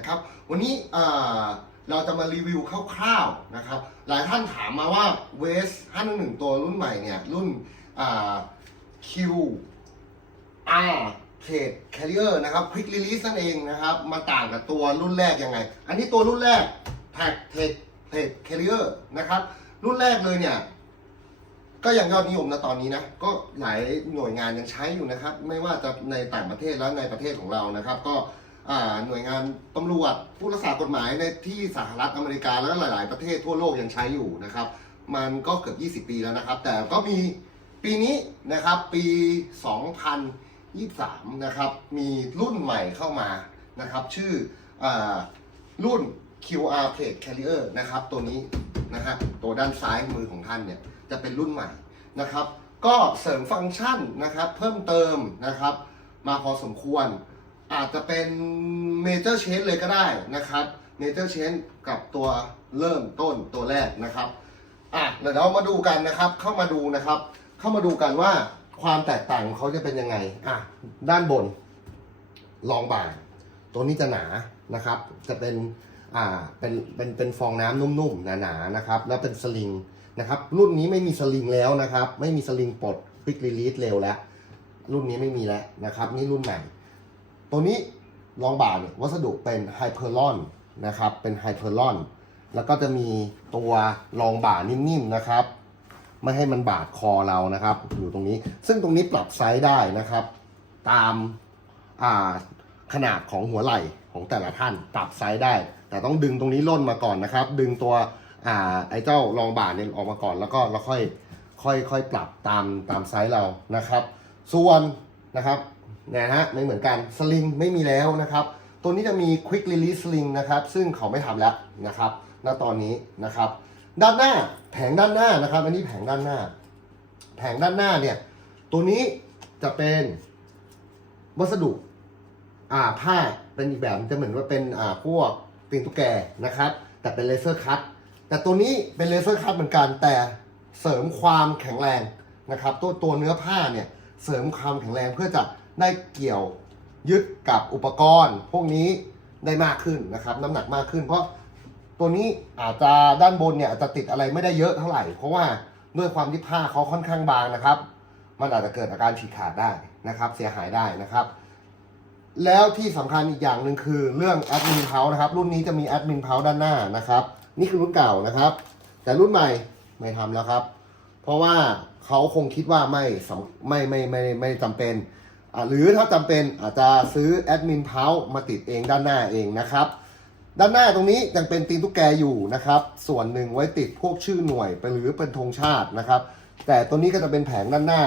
นะครับ วันนี้เราจะมารีวิวคร่าวๆนะครับ หลายท่านถามมาว่า w e s 511 ตัวรุ่นใหม่เนี่ย รุ่น Q R Trade Carrier นะครับ Quick Release นั่นเองนะครับ มาต่างกับตัวรุ่นแรกยังไง อันนี้ตัวรุ่นแรก Tag Trade Trade Carrier นะครับ รุ่นแรกเลยเนี่ยก็ยังยอดนิยมนะตอนนี้นะ ก็หลายหน่วยงานยังใช้อยู่นะครับ ไม่ว่าจะในต่างประเทศและในประเทศของเรานะครับ ก็ หน่วยงานตำรวจผู้รักษากฎหมายในที่สหรัฐอเมริกาแล้วก็หลาย ๆ ประเทศทั่วโลกยังใช้อยู่นะครับ มันก็เกือบ 20 ปีแล้วนะครับ แต่ก็มีปีนี้นะครับปี 2023 นะครับมีรุ่นใหม่เข้ามานะครับ ชื่ออรุ่น QR Plate Carrier นะครับตัวนี้นะฮะตัวด้านซ้ายมือของท่านเนี่ยจะเป็นรุ่นใหม่นะครับ ก็เสริมฟังก์ชันนะครับ เพิ่มเติมนะครับ มาพอสมควร อาจจะเป็นเมเจอร์เชนเลยก็ได้นะครับเมเจอร์เชนกับตัวเริ่มต้นตัวแรกนะครับอะเดี๋ยวเรามาดูกันนะครับ เข้ามาดูนะครับ เข้ามาดูกันว่าความแตกต่างของเขาจะเป็นยังไงอะด้านบนรองบ่าตัวนี้จะหนานะครับ จะเป็นอ่าเป็นเป็นเป็นฟองน้ำนุ่มๆหนาๆนะครับ แล้วเป็นสลิงนะครับ รุ่นนี้ไม่มีสลิงแล้วนะครับ ไม่มีสลิงปลดควิกรีลีสเร็วแล้ว รุ่นนี้ไม่มีแล้วนะครับ นี่รุ่นใหม่ ตัวนี้รองบ่าเนี่ยวัสดุเป็นไฮเพอร์ลอนนะครับเป็นไฮเพอร์ลอนแล้วก็จะมีตัวรองบ่านิ่มๆนะครับ ไม่ให้มันบาดคอเรานะครับ อยู่ตรงนี้ ซึ่งตรงนี้ปรับไซส์ได้นะครับ ตามาขนาดของหัวไหล่ของแต่ละท่านปรับไซส์ได้ แต่ต้องดึงตรงนี้ล่นมาก่อนนะครับ ดึงตัวอไอ้เจ้ารองบ่าเนี่ยออกมาก่อนแล้วก็แล้วค่อยค่อยค่อยปรับตามตามไซส์เรานะครับ ส่วนนะครับ นี่ยนะฮะไม่เหมือนกันสลิงไม่มีแล้วนะครับ ตัวนี้จะมี Quick Release Sling นะครับ ซึ่งเขาไม่ทำแล้วนะครับณตอนนี้นะครับ ด้านหน้าแผงด้านหน้านะครับ อันนี้แผงด้านหน้า แผงด้านหน้าเนี่ย ตัวนี้จะเป็นวัสดุอ่าผ้าเป็นอีกแบบจะเหมือนว่าเป็นอ่าพวกตีนตุ๊กแกนะครับ แต่เป็นเลเซอร์คัตแต่ตัวนี้เป็นเลเซอร์คัตเหมือนกันแต่เสริมความแข็งแรงนะครับ ตัวตัวเนื้อผ้าเนี่ยเสริมความแข็งแรงเพื่อจะ ได้เกี่ยวยึดกับอุปกรณ์ พวกนี้ได้มากขึ้นนะครับ น้ำหนักมากขึ้น เพราะตัวนี้อาจจะด้านบนเนี่ยอาจจะติดอะไรไม่ได้เยอะเท่าไหร่ เพราะว่าด้วยความที่ผ้าเขาค่อนข้างบางนะครับ มันอาจจะเกิดอาการฉีกขาดได้นะครับ เสียหายได้นะครับ แล้วที่สำคัญอีกอย่างหนึ่งคือเรื่องแอดมินเพานะครับ รุ่นนี้จะมีแอดมินเพาด้านหน้านะครับ นี่คือรุ่นเก่านะครับ แต่รุ่นใหม่ไม่ทำแล้วครับ เพราะว่าเขาคงคิดว่าไม่ไม่ไม่ไม่ไม่จำเป็น หรือถ้าจำเป็นอาจจะซื้อแอดมินเพามาติดเองด้านหน้าเองนะครับ ด้านหน้าตรงนี้ยังเป็นตีนตุ๊กแกอยู่นะครับ ส่วนหนึ่งไว้ติดพวกชื่อหน่วยไปหรือเป็นธงชาตินะครับ แต่ตัวนี้ก็จะเป็นแผงด้านหน้า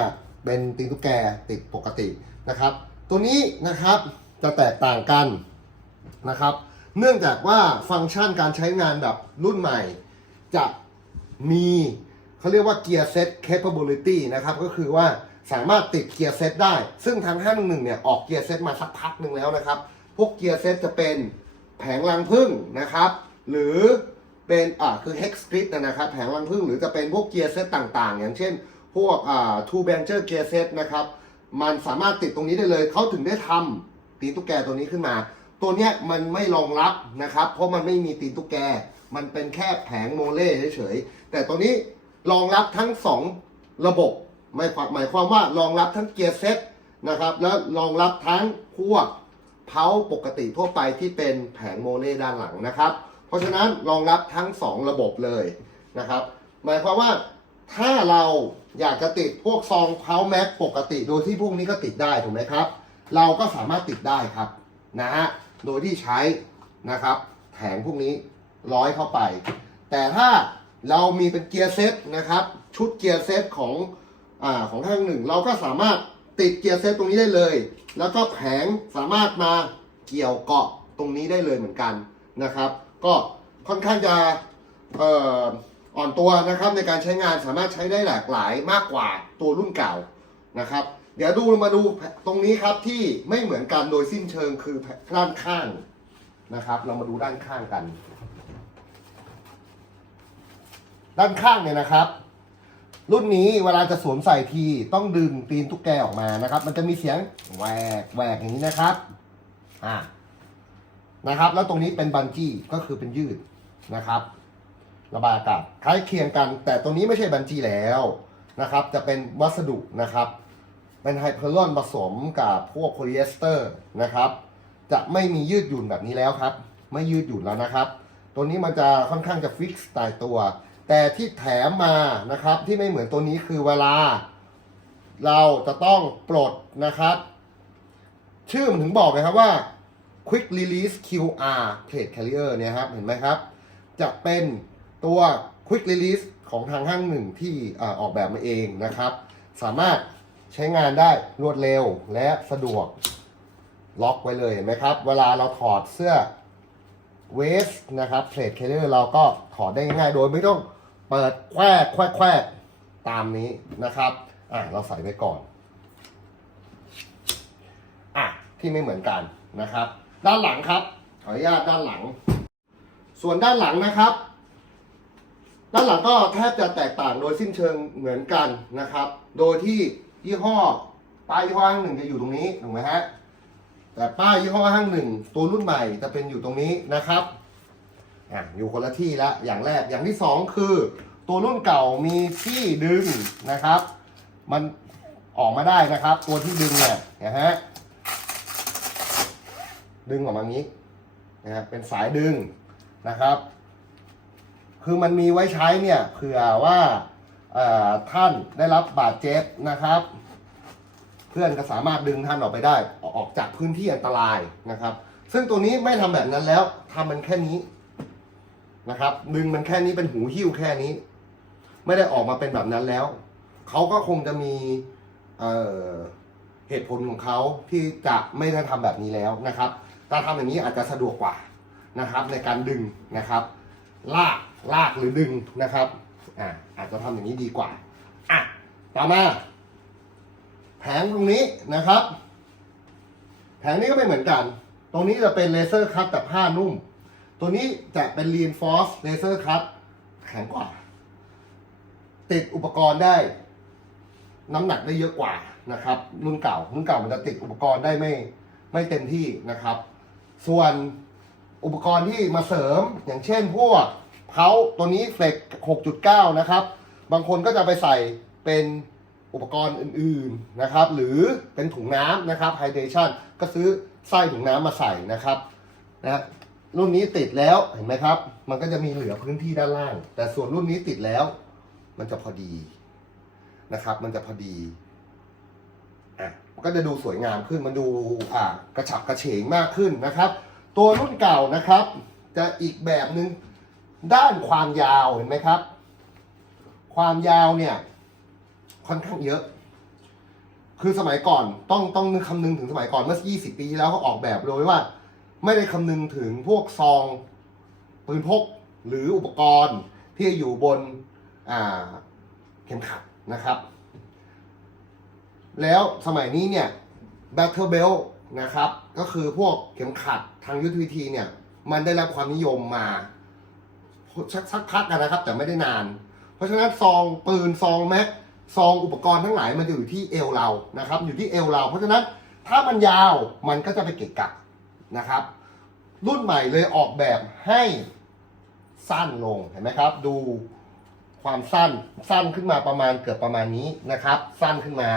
เป็นตีนตุ๊กแกติดปกตินะครับ ตัวนี้นะครับจะแตกต่างกันนะครับ เนื่องจากว่าฟังก์ชันการใช้งานแบบรุ่นใหม่ จะมีเขาเรียกว่า Gear Set Capability นะครับ ก็คือว่า สามารถติด Gear Set ได้ ซึ่งทาง511เนี่ยออก Gear Set มาสักพักหนึ่งแล้วนะครับ พวก Gear Set จะเป็นแผงรังพึ่งนะครับ หรือเป็นอ่าคือ Hex Grid นะครับ แผงรังพึ่งหรือจะเป็นพวก Gear Set ต่างๆ อย่างเช่น พวกอ่า Two Bencher Gear Set นะครับ มันสามารถติดตรงนี้ได้เลยเขาถึงได้ทำตีนตุ๊กแกตัวนี้ขึ้นมา ตัวเนี้ยมันไม่รองรับนะครับ เพราะมันไม่มีตีนตุ๊กแก มันเป็นแค่แผงโมเล่เฉยๆแต่ตัวนี้รองรับทั้ง 2 ระบบ หมายความหมายความว่ารองรับทั้งเกียร์เซ็ตนะครับแล้วรองรับทั้งพวกเพาปกติทั่วไปที่เป็นแผงโมเล่ด้านหลังนะครับ เพราะฉะนั้นรองรับทั้ง 2 ระบบเลยนะครับ หมายความว่าถ้าเราอยากจะติดพวกซองเพาแม็กปกติ โดยที่พวกนี้ก็ติดได้ถูกไหมครับ เราก็สามารถติดได้ครับนะฮะโดยที่ใช้นะครับแผงพวกนี้ร้อยเข้าไป แต่ถ้าเรามีเป็นเกียร์เซตนะครับ ชุดเกียร์เซตของ อ่าของข้างหนึ่ง เราก็สามารถติดเกียร์เซตตรงนี้ได้เลย แล้วก็แผงสามารถมาเกี่ยวเกาะตรงนี้ได้เลยเหมือนกันนะครับ ก็ค่อนข้างจะอ่อนตัวนะครับในการใช้งานสามารถใช้ได้หลากหลายมากกว่าตัวรุ่นเก่านะครับ เดี๋ยวดูมาดูตรงนี้ครับที่ไม่เหมือนกันโดยสิ้นเชิงคือด้านข้างนะครับ เรามาดูด้านข้างกัน ด้านข้างเนี่ยนะครับ รุ่นนี้เวลาจะสวมใส่ทีต้องดึงตีนตุ๊กแกออกมานะครับ มันจะมีเสียงแหวกแหวกอย่างนี้นะครับอ่านะครับ แล้วตรงนี้เป็นบันจี้ก็คือเป็นยืดนะครับ ระบายอากาศคล้ายเคียงกัน แต่ตรงนี้ไม่ใช่บันจี้แล้วนะครับ จะเป็นวัสดุนะครับ เป็นไฮเพอร์ลอนผสมกับพวกโพลีเอสเตอร์นะครับ จะไม่มียืดหยุ่นแบบนี้แล้วครับ ไม่ยืดหยุ่นแล้วนะครับ ตัวนี้มันจะค่อนข้างจะฟิกซ์ตายตัว แต่ที่แถมมานะครับที่ไม่เหมือนตัวนี้คือเวลา เราจะต้องปลดนะครับ ชื่อมันถึงบอกนะครับว่า Quick Release QR Plate Carrier เนี่ยครับ เห็นไหมครับ จะเป็นตัว Quick Release ของทางห้างหนึ่งที่อออกแบบมาเองนะครับ สามารถใช้งานได้รวดเร็วและสะดวกล็อกไว้เลยเห็นไหมครับ เวลาเราถอดเสื้อเวสนะครับเพลทเคเลอร์เราก็ถอดได้ง่ายโดยไม่ต้อง เปิดแควกแควกแควกตามนี้นะครับ อะเราใส่ไว้ก่อน อะที่ไม่เหมือนกันนะครับ ด้านหลังครับ ขออนุญาตด้านหลัง ส่วนด้านหลังนะครับ ด้านหลังก็แทบจะแตกต่างโดยสิ้นเชิงเหมือนกันนะครับ โดยที่ยี่ห้อป้ายยี่ห้อห้างหนึ่งจะอยู่ตรงนี้ถูกไหมฮะแต่ป้ายยี่ห้อห้างหนึ่งตัวรุ่นใหม่จะเป็นอยู่ตรงนี้นะครับ อะอยู่คนละที่ละอย่างแรกอย่างที่สองคือ ตัวรุ่นเก่ามีที่ดึงนะครับ มันออกมาได้นะครับ ตัวที่ดึงเนี่ยนะฮะดึงออกมางี้นะฮะเป็นสายดึงนะครับ คือมันมีไว้ใช้เนี่ยเผื่อว่าท่านได้รับบาดเจ็บนะครับ เพื่อนก็สามารถดึงท่านออกไปได้อออกจากพื้นที่อันตรายนะครับ ซึ่งตัวนี้ไม่ทำแบบนั้นแล้วทำมันแค่นี้ นะครับดึงมันแค่นี้เป็นหูหิ้วแค่นี้ ไม่ได้ออกมาเป็นแบบนั้นแล้วเขาก็คงจะมีเเหตุผลของเขาที่จะไม่ได้ทำแบบนี้แล้วนะครับถ้าทำอย่างนี้อาจจะสะดวกกว่านะครับ ในการดึงนะครับลากลากหรือดึงนะครับอ่าอาจจะทำอย่างนี้ดีกว่าอะต่อมา แผงตรงนี้นะครับ แผงนี้ก็ไม่เหมือนกัน ตรงนี้จะเป็นเลเซอร์คัตแต่ผ้านุ่ม ตัวนี้จะเป็น reinforce เลเซอร์คัตแข็งกว่า ติดอุปกรณ์ได้ น้ำหนักได้เยอะกว่านะครับ รุ่นเก่า รุ่นเก่ามันจะติดอุปกรณ์ได้ไม่ไม่เต็มที่นะครับ ส่วนอุปกรณ์ที่มาเสริมอย่างเช่นพวกเขาตัวนี้เฟล็ก6.9 นะครับ บางคนก็จะไปใส่เป็นอุปกรณ์อื่นๆนะครับ หรือเป็นถุงน้ำนะครับไฮเดชันก็ซื้อไส้ถุงน้ำมาใส่นะครับนะ รุ่นนี้ติดแล้วเห็นไหมครับ มันก็จะมีเหลือพื้นที่ด้านล่าง แต่ส่วนรุ่นนี้ติดแล้ว มันจะพอดีนะครับ มันจะพอดีอะมันก็จะดูสวยงามขึ้นมันดูอ่ากระฉับกระเฉงมากขึ้นนะครับ ตัวรุ่นเก่านะครับ จะอีกแบบหนึ่งด้านความยาวเห็นไหมครับ ความยาวเนี่ย ค่อนข้างเยอะ คือสมัยก่อนต้องต้องคำนึงถึงสมัยก่อนเมื่อ 20 ปีแล้วเขาออกแบบโดยว่า ไม่ได้คำนึงถึงพวกซองปืนพกหรืออุปกรณ์ที่อยู่บนเข็มขัดนะครับ แล้วสมัยนี้เนี่ย Battle Belt นะครับ ก็คือพวกเข็มขัดทางยุทธวิธีเนี่ย มันได้รับความนิยมมาสักสักพักกันนะครับ แต่ไม่ได้นาน เพราะฉะนั้นซองปืนซองแม็กซองอุปกรณ์ทั้งหลายมันจะอยู่ที่เอวเรานะครับ อยู่ที่เอวเรา เพราะฉะนั้นถ้ามันยาวมันก็จะไปเกะกะ นะครับ รุ่นใหม่เลยออกแบบให้สั้นลงเห็นไหมครับ ดูความสั้นสั้นขึ้นมาประมาณเกือบประมาณนี้นะครับ สั้นขึ้นมา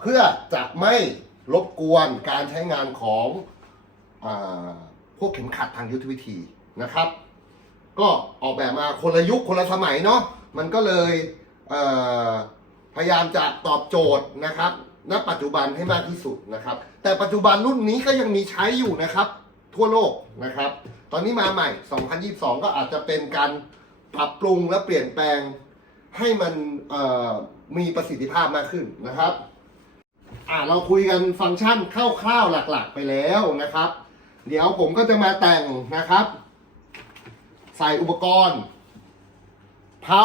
เพื่อจะไม่รบกวนการใช้งานของอพวกเข็มขัดทางยุทธวิธีนะครับ ก็ออกแบบมาคนละยุคคนละสมัยเนาะมันก็เลยเพยายามจะตอบโจทย์นะครับ ณปัจจุบันให้มากที่สุดนะครับ แต่ปัจจุบันรุ่นนี้ก็ยังมีใช้อยู่นะครับ ทั่วโลกนะครับ ตอนนี้มาใหม่ 2022 ก็อาจจะเป็นการปรับปรุงและเปลี่ยนแปลงให้มันมีประสิทธิภาพมากขึ้นนะครับอ่าเราคุยกันฟังก์ชันคร่าวๆหลักๆไปแล้วนะครับ เดี๋ยวผมก็จะมาแต่งนะครับ ใส่อุปกรณ์ เพา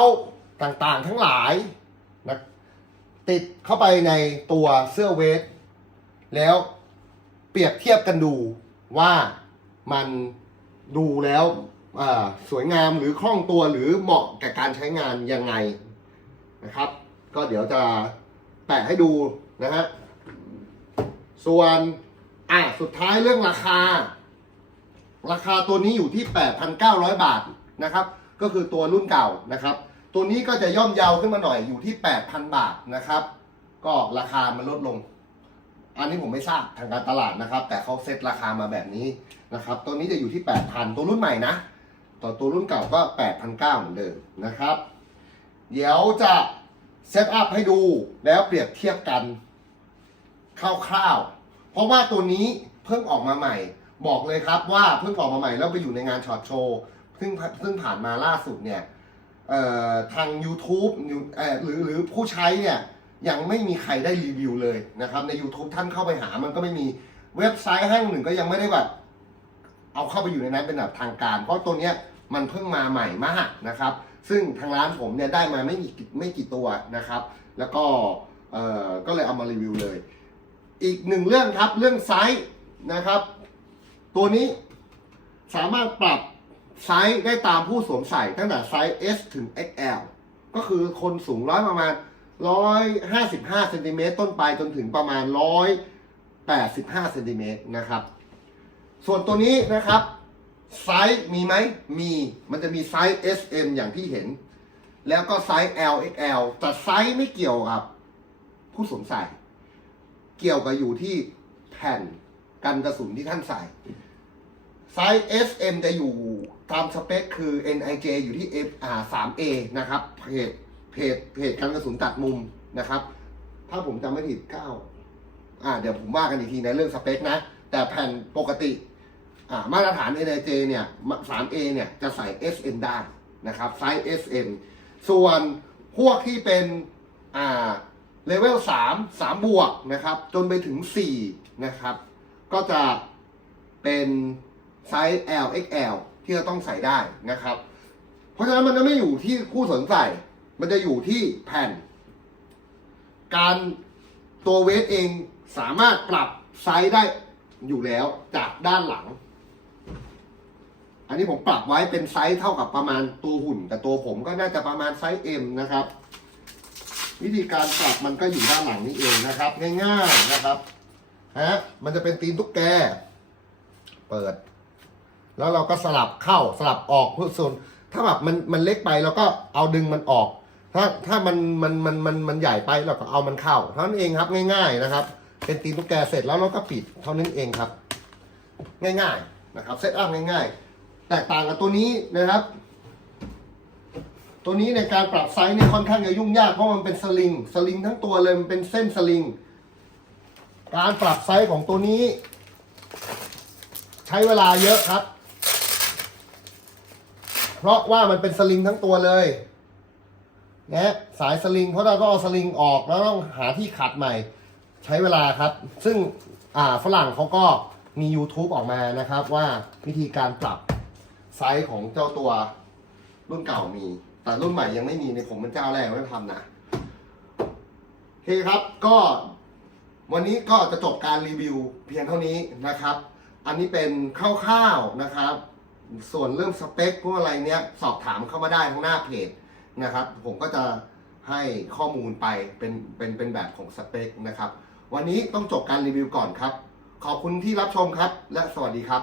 ต่างๆทั้งหลาย ติดเข้าไปในตัวเสื้อเวท แล้วเปรียบเทียบกันดูว่ามันดูแล้วสวยงามหรือคล่องตัวหรือเหมาะกับการใช้งานยังไงนะครับ ก็เดี๋ยวจะแปะให้ดูนะฮะส่วนอะสุดท้ายเรื่องราคา ราคาตัวนี้อยู่ที่ 8,900 บาทนะครับ ก็คือตัวรุ่นเก่านะครับ ตัวนี้ก็จะย่อมเยาวขึ้นมาหน่อยอยู่ที่ 8,000 บาทนะครับ ก็ราคามันลดลง อันนี้ผมไม่ทราบทางการตลาดนะครับ แต่เขาเซตราคามาแบบนี้นะครับ ตัวนี้จะอยู่ที่ 8,000 ตัวรุ่นใหม่นะต่อตัวรุ่นเก่าก็ 8,900 เหมือนเดิมนะครับ เดี๋ยวจะเซตอัพให้ดูแล้วเปรียบเทียบกันคร่าวๆ เพราะว่าตัวนี้เพิ่งออกมาใหม่ บอกเลยครับว่าเพิ่งออกมาใหม่แล้วไปอยู่ในงานช็อตโชว์ซึ่งซึ่งผ่านมาล่าสุดเนี่ย ทาง YouTube หรือหรือผู้ใช้เนี่ยยังไม่มีใครได้รีวิวเลยนะครับ ใน YouTube ท่านเข้าไปหามันก็ไม่มีเว็บไซต์ห้างหนึ่งก็ยังไม่ได้แบบเอาเข้าไปอยู่ในนั้นเป็นแบบทางการ เพราะตัวเนี้ยมันเพิ่งมาใหม่มากนะครับ ซึ่งทางร้านผมเนี่ยได้มาไม่มีไม่กี่ตัวนะครับ แล้วก็เออก็เลยเอามารีวิวเลย อีกหนึ่งเรื่องครับเรื่องไซส์นะครับ ตัวนี้สามารถปรับ ไซส์ได้ตามผู้สวมใส่ตั้งแต่ไซส์ S ถึง XL ก็คือคนสูงร้อยประมาณ 155เซนติเมตรต้นไปจนถึงประมาณ 185เซนติเมตรนะครับ ส่วนตัวนี้นะครับ ไซส์มีไหมมี มันจะมีไซส์ S M อย่างที่เห็น แล้วก็ไซส์ L XL แต่ไซส์ไม่เกี่ยวกับผู้สวมใส่ เกี่ยวกับอยู่ที่แผ่นกันกระสุนที่ท่านใส่ ไซส์ S M จะอยู่ตามสเปคคือ N I J อยู่ที่ F อ่า 3A นะครับ เพจเพจเพจกันกระสุนตัดมุมนะครับ ถ้าผมจำไม่ผิด 9 อ่า เดี๋ยวผมว่ากันอีกทีในเรื่องสเปคนะ แต่แผ่นปกติ อ่า มาตรฐาน N I J เนี่ย 3A เนี่ยจะใส่ S M ได้นะครับ ไซส์ S M ส่วนพวกที่เป็น อ่าเลเวล3 3 บวกนะครับ จนไปถึง 4 นะครับ ก็จะเป็น ไซส์ L XL ที่เราต้องใส่ได้นะครับ เพราะฉะนั้นมันจะไม่อยู่ที่ผู้สนใส่ มันจะอยู่ที่แผ่น การตัวเวทเองสามารถปรับไซส์ได้อยู่แล้วจากด้านหลัง อันนี้ผมปรับไว้เป็นไซส์เท่ากับประมาณตัวหุ่น แต่ตัวผมก็น่าจะประมาณไซส์ M นะครับ วิธีการปรับมันก็อยู่ด้านหลังนี่เองนะครับ ง่ายๆนะครับฮะมันจะเป็นตีนตุ๊กแก เปิด แล้วเราก็สลับเข้าสลับออกเพื่อส่วนถ้าแบบมันมันเล็กไปเราก็เอาดึงมันออก ถ้าถ้ามันมันมันมันมันใหญ่ไปเราก็เอามันเข้าเท่านั้นเองครับง่าย ๆนะครับ เป็นตีนตุ๊กแกเสร็จแล้วเราก็ปิดเท่านั้นเองครับ ง่ายๆนะครับเซตอัพง่ายๆ แตกต่างกับตัวนี้นะครับ ตัวนี้ในการปรับไซส์เนี่ยค่อนข้างจะยุ่งยากเพราะมันเป็นสลิงสลิงทั้งตัวเลยมันเป็นเส้นสลิงการปรับไซส์ของตัวนี้ ใช้เวลาเยอะครับ เพราะว่ามันเป็นสลิงทั้งตัวเลยนะสายสลิงเพราะเราต้องเอาสลิงออกแล้วต้องหาที่ขัดใหม่ ใช้เวลาครับ ซึ่งอ่าฝรั่งเขาก็มี YouTube ออกมานะครับ ว่าวิธีการปรับไซส์ของเจ้าตัวรุ่นเก่ามี แต่รุ่นใหม่ยังไม่มีในผมเป็นเจ้าแรกที่ทำนะโอเคครับก็วันนี้ก็จะจบการรีวิวเพียงเท่านี้นะครับ อันนี้เป็นคร่าวๆนะครับ ส่วนเรื่องสเปคพวกอะไรเนี้ยสอบถามเข้ามาได้ทางหน้าเพจนะครับ ผมก็จะให้ข้อมูลไปเป็นเป็นเป็นแบบของสเปคนะครับ วันนี้ต้องจบการรีวิวก่อนครับ ขอบคุณที่รับชมครับ และสวัสดีครับ